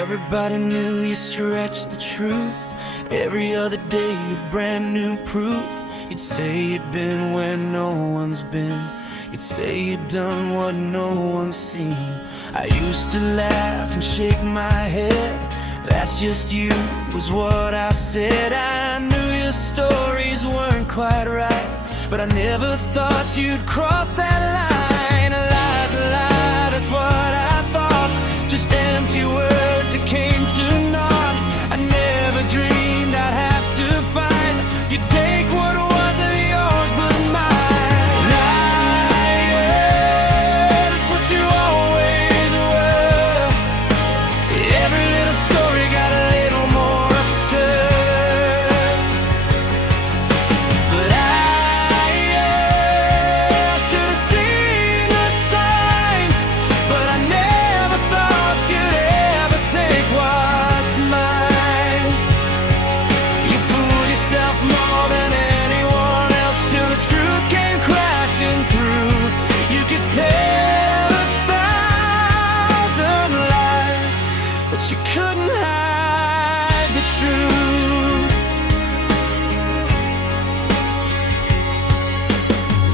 Everybody knew you stretched the truth. Every other day a brand new proof. You'd say you'd been where no one's been. You'd say you'd done what no one's seen. I used to laugh and shake my head. That's just you, was what I said. I knew your stories weren't quite right, but I never thought you'd cross that line. A lie's a lie, that's what I thought. Just empty words that came to naught. I never dreamed I'd have to find you take what wasn't yours but mine. Liar, that's what you always were. Every little story got a little more absurd. But I should have seen the signs, but I never thought you'd ever take what's mine. You fooled yourself more than anyone else till the truth came crashing through. You could tell 1,000 lies, but you couldn't hide the truth.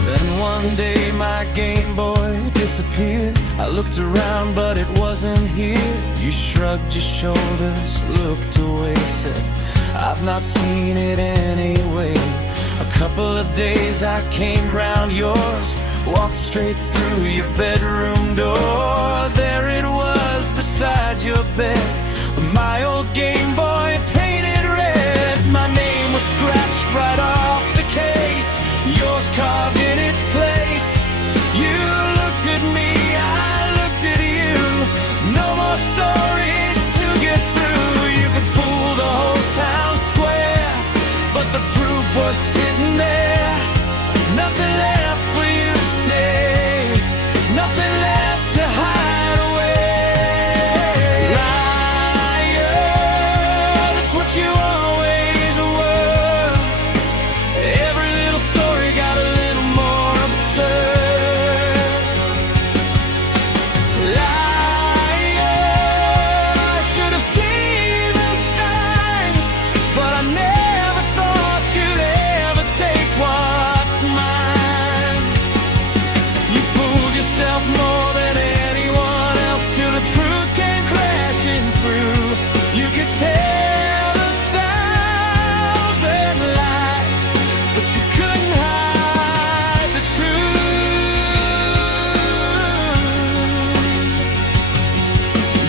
Then one day my Game Boy disappeared. I looked around but it wasn't here. You shrugged your shoulders, looked away, said, I've not seen it anyway. A couple of days I came round yours, walked straight through your bedroom door. There it was beside your bed, my old Game Boy painted red. My name was scratched right off the case, yours carved in its place. You looked at me, I looked at you. No more stories to get through. You could fool the whole town square, but the proof was sitting there. Nothing left for you to say, nothing left to hide away. Liar, that's what you always were. Every little story got a little more absurd. Liar, I should have seen the signs, but I never thought you'd ever take what's mine. You fooled yourself more than anyone else till the truth came crashing through. You could tell 1,000 lies, but you couldn't hide the truth.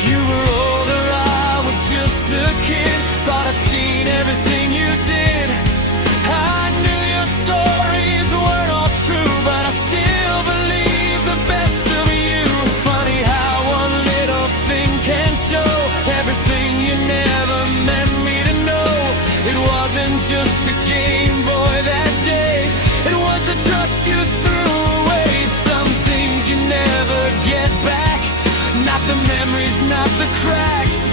You were older, I was just a kid. Thought I'd seen everything you did. I knew your stories weren't all true, but I still believe the best of you. Funny how one little thing can show everything you never meant me to know. It wasn't just a Game Boy that day, it was the trust you threw away. Some things you never get back, not the memories, not the cracks.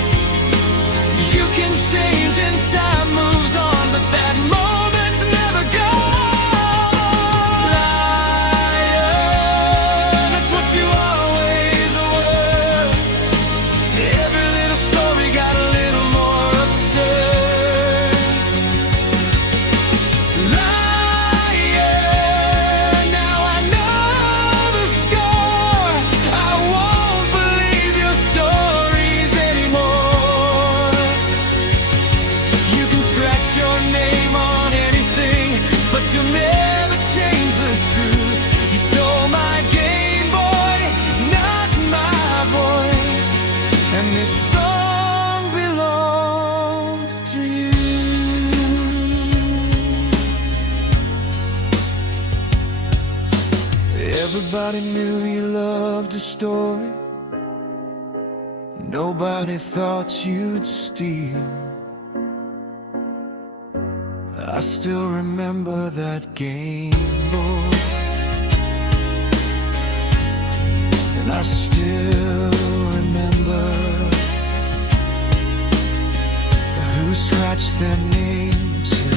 You can change and time moves on, but that moment's never gone. Liar, that's what you always were. Every little story got a little more absurd. Liar, now I know the score. I won't believe your stories anymore. You can scratch your name on anything, but you'll never change the truth. You stole my Game Boy, not my voice, and this song belongs to you. Everybody knew you loved a story. Nobody thought you'd steal. I still remember that Game Boy, and I still remember who scratched their name too.